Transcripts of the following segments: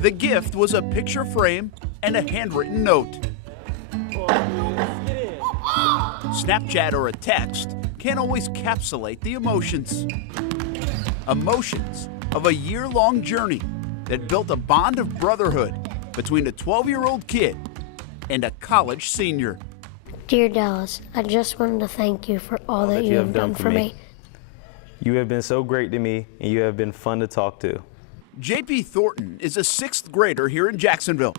The gift was a picture frame and a handwritten note. Snapchat or a text can't always encapsulate the emotions. Emotions of a year-long journey that built a bond of brotherhood between a 12-year-old kid and a college senior. Dear Dallas, I just wanted to thank you for all that you have done for me. You have been so great to me, and you have been fun to talk to. J.P. Thornton is a 6th grader here in Jacksonville.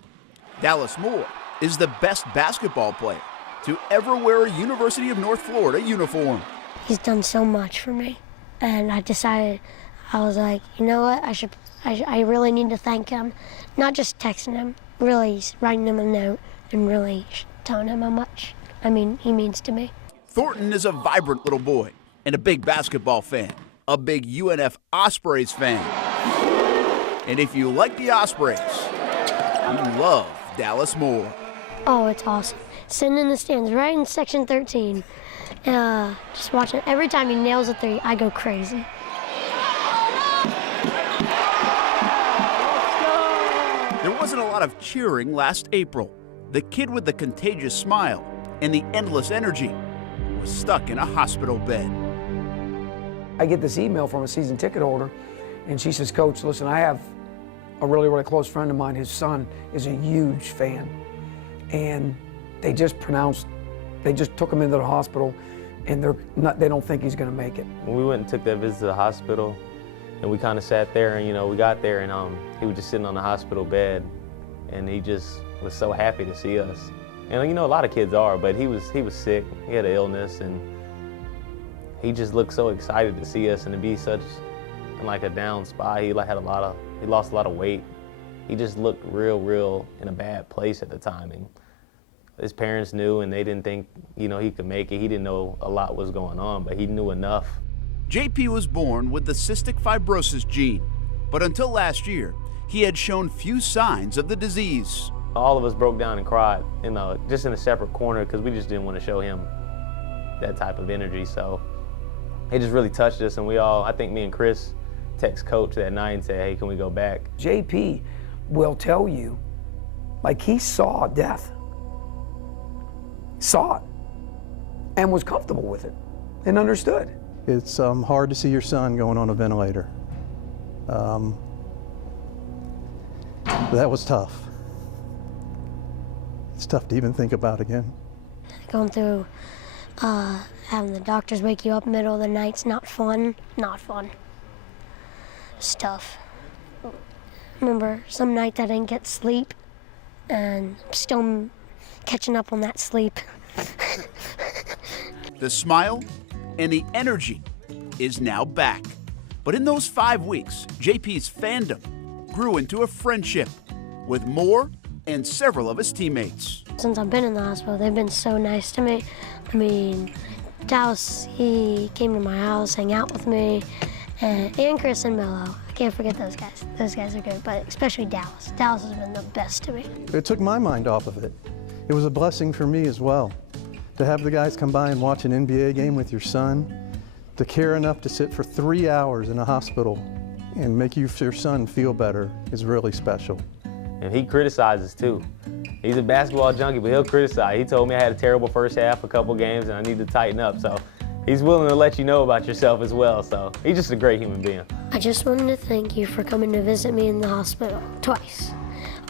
Dallas Moore is the best basketball player to ever wear a University of North Florida uniform. He's done so much for me, and I decided, I was like, you know what, I really need to thank him. Not just texting him, really writing him a note and really telling him how much, he means to me. Thornton is a vibrant little boy and a big basketball fan, a big UNF Ospreys fan. And if you like the Ospreys, you love Dallas Moore. Oh, it's awesome. Sitting in the stands right in section 13, just watching. Every time he nails a 3, I go crazy. There wasn't a lot of cheering last April. The kid with the contagious smile and the endless energy was stuck in a hospital bed. I get this email from a season ticket holder, and she says, Coach, listen, I have a really, really close friend of mine. His son is a huge fan. And they just took him into the hospital, and they don't think he's going to make it. When we went and took that visit to the hospital, and we kind of sat there, and we got there, and he was just sitting on the hospital bed, and he just was so happy to see us. And a lot of kids are, but he was sick. He had an illness, and he just looked so excited to see us and to be such in like a down spot. He lost a lot of weight. He just looked real in a bad place at the time. And his parents knew, and they didn't think, he could make it. He didn't know a lot was going on, but he knew enough. JP was born with the cystic fibrosis gene, but until last year, he had shown few signs of the disease. All of us broke down and cried, just in a separate corner, because we just didn't want to show him that type of energy. So it just really touched us, and I think me and Chris text Coach that night and said, hey, can we go back? JP will tell you, he saw death. Saw it, and was comfortable with it, and understood. It's hard to see your son going on a ventilator. That was tough. It's tough to even think about again. Going through having the doctors wake you up middle of the night's not fun. Not fun. It's tough. Remember, some nights I didn't get sleep, and I'm still catching up on that sleep. The smile and the energy is now back. But in those 5 weeks, JP's fandom grew into a friendship with Moore and several of his teammates. Since I've been in the hospital, they've been so nice to me. Dallas, he came to my house, hang out with me, and Chris and Mello. I can't forget those guys. Those guys are good, but especially Dallas. Dallas has been the best to me. It took my mind off of it. It was a blessing for me as well. To have the guys come by and watch an NBA game with your son, to care enough to sit for 3 hours in a hospital and make your son feel better is really special. And he criticizes too. He's a basketball junkie, but he'll criticize. He told me I had a terrible first half, a couple games, and I need to tighten up. So he's willing to let you know about yourself as well. So he's just a great human being. I just wanted to thank you for coming to visit me in the hospital twice.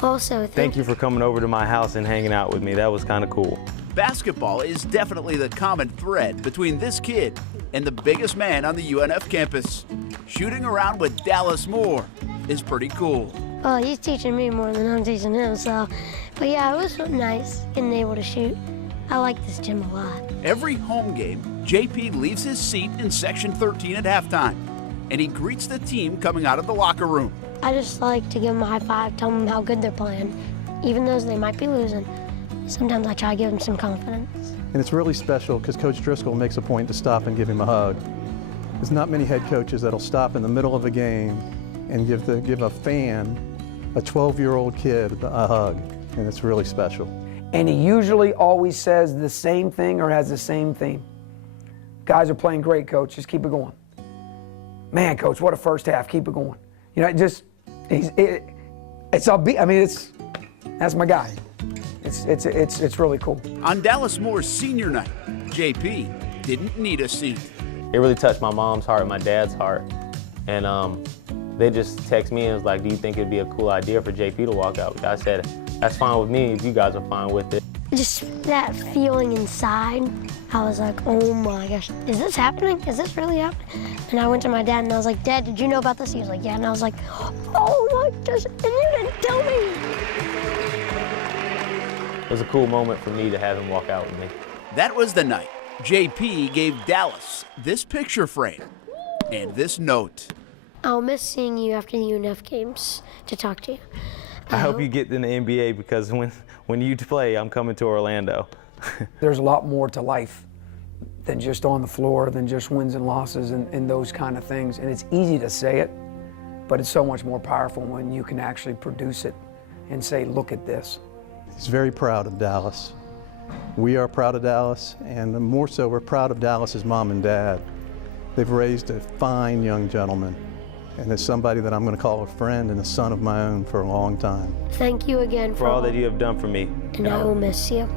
Also, thank you for coming over to my house and hanging out with me. That was kind of cool. Basketball is definitely the common thread between this kid and the biggest man on the UNF campus. Shooting around with Dallas Moore is pretty cool. Well, he's teaching me more than I'm teaching him, so. But yeah, it was nice getting able to shoot. I like this gym a lot. Every home game, JP leaves his seat in section 13 at halftime, and he greets the team coming out of the locker room. I just like to give them a high five, tell them how good they're playing. Even though they might be losing, sometimes I try to give them some confidence. And it's really special because Coach Driscoll makes a point to stop and give him a hug. There's not many head coaches that'll stop in the middle of a game and give a fan, a 12-year-old kid, a hug, and it's really special. And he usually always says the same thing or has the same theme. Guys are playing great, Coach, just keep it going. Man, Coach, what a first half, keep it going. It's upbeat. I mean, that's my guy. It's really cool. On Dallas Moore's senior night, JP didn't need a seat. It really touched my mom's heart, my dad's heart. And they just texted me and was like, do you think it'd be a cool idea for JP to walk out? I said, that's fine with me if you guys are fine with it. Just that feeling inside, I was like, oh my gosh, is this happening? Is this really happening? And I went to my dad and I was like, Dad, did you know about this? He was like, yeah. And I was like, oh my gosh, and you didn't tell me. It was a cool moment for me to have him walk out with me. That was the night JP gave Dallas this picture frame and this note. I'll miss seeing you after the UNF games to talk to you. I hope you get in the NBA because when you play, I'm coming to Orlando. There's a lot more to life than just on the floor, than just wins and losses and those kind of things. And it's easy to say it, but it's so much more powerful when you can actually produce it and say, look at this. He's very proud of Dallas. We are proud of Dallas, and more so, we're proud of Dallas's mom and dad. They've raised a fine young gentleman, and it's somebody that I'm going to call a friend and a son of my own for a long time. Thank you again For all that you have done for me. And I will miss you.